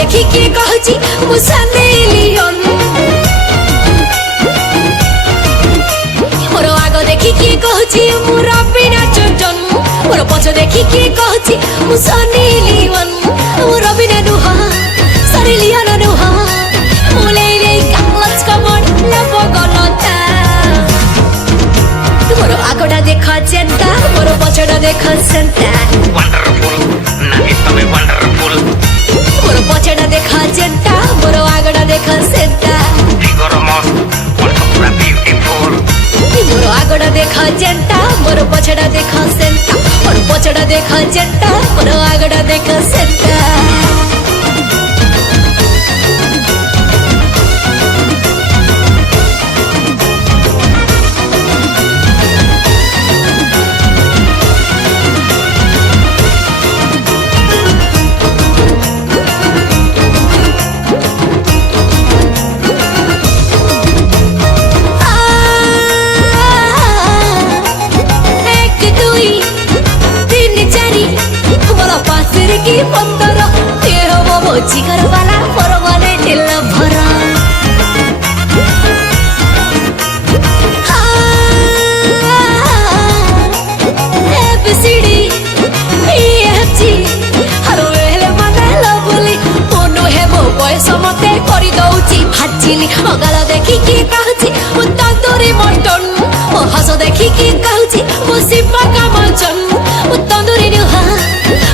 देखी किए कहची मुसाने लियन मोर आग देखी किए कहची मुरा बिना चटन मोर पछ देखी किए कहची मुसाने लियन मोर बिना नुहा सारी लियन नुहा मुले ले कालच कमन लब गलता मोर आगटा देखा चेंता मोर पछटा देखा सेंता वंडरफुल नानी तमे वंडरफुल मोर पछटा देखा चेंता मोर आगटा देखा सेंता फिगर मस्त कंठ पूरा ब्यूटीफुल मोर आगटा देखा चेंता मोर पछटा देखा सेंता मोर पछटा देखा चेंता मोर आगटा देखा सेंता की पंदर तेरो मोची कर वाला पर वाले दिल भरा एबीसीडी ईएफजी हरो हेले मने लवली कोनो हे मो बयस मते करि दउची भाजिली अगाल देखि की कहची मु तंदूरी मटन ओ हस देखि की कहची मु सिपा का मचन मु तंदूरी नुहा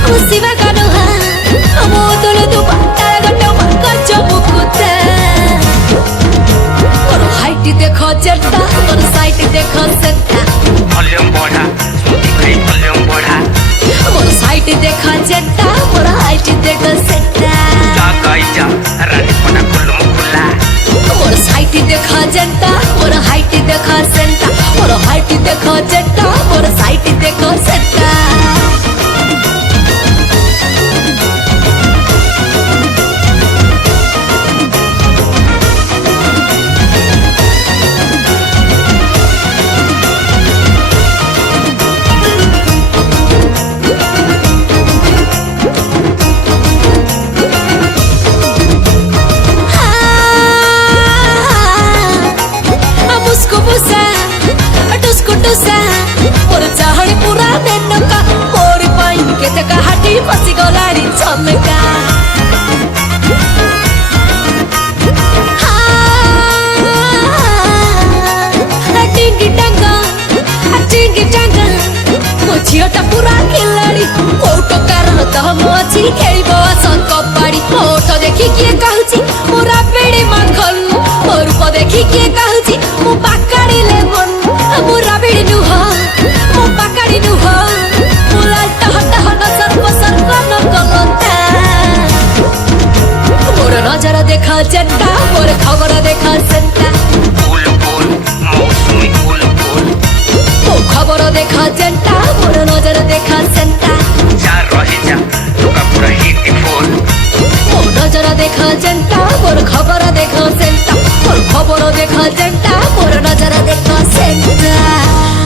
मु सिवा का नुहा मु तुलु तु पत्ता गटो मकच मुकुता मोर हाइट देखो चेता मोर साइट देखो सेंता वॉल्यूम बढ़ा स्मूथी भाई वॉल्यूम बढ़ा मोर साइट देखो चेता मोर हाइट देखो सेंता जा गाइजा रानी पना कुल्लुम खुला मोर साइट देखो चेता मोर हाइट देखो सेंता मोर हाइट देखो चेता मोर साइट देखो सेंता मोर चाहड़ी पूरा मेनका मोर पाई के जगह हाटी फसी गलारी चमका टिंगी टांगा मो झीटा पूरा खिलाड़ी ओट कारण दम अच्छी खेल कबाड़ी ओठ देखी किए कहूची मोरा पेड़े माखन रूप देखी किए कहूची मो पाकाड़ी लेमन मोरा बेड़ी नुह मो पाकाड़ी नुह मो लालटा हटा हटा सर्व सर्व न गलता मोर नजर देखा चेंता मोर खबर देखा सेंता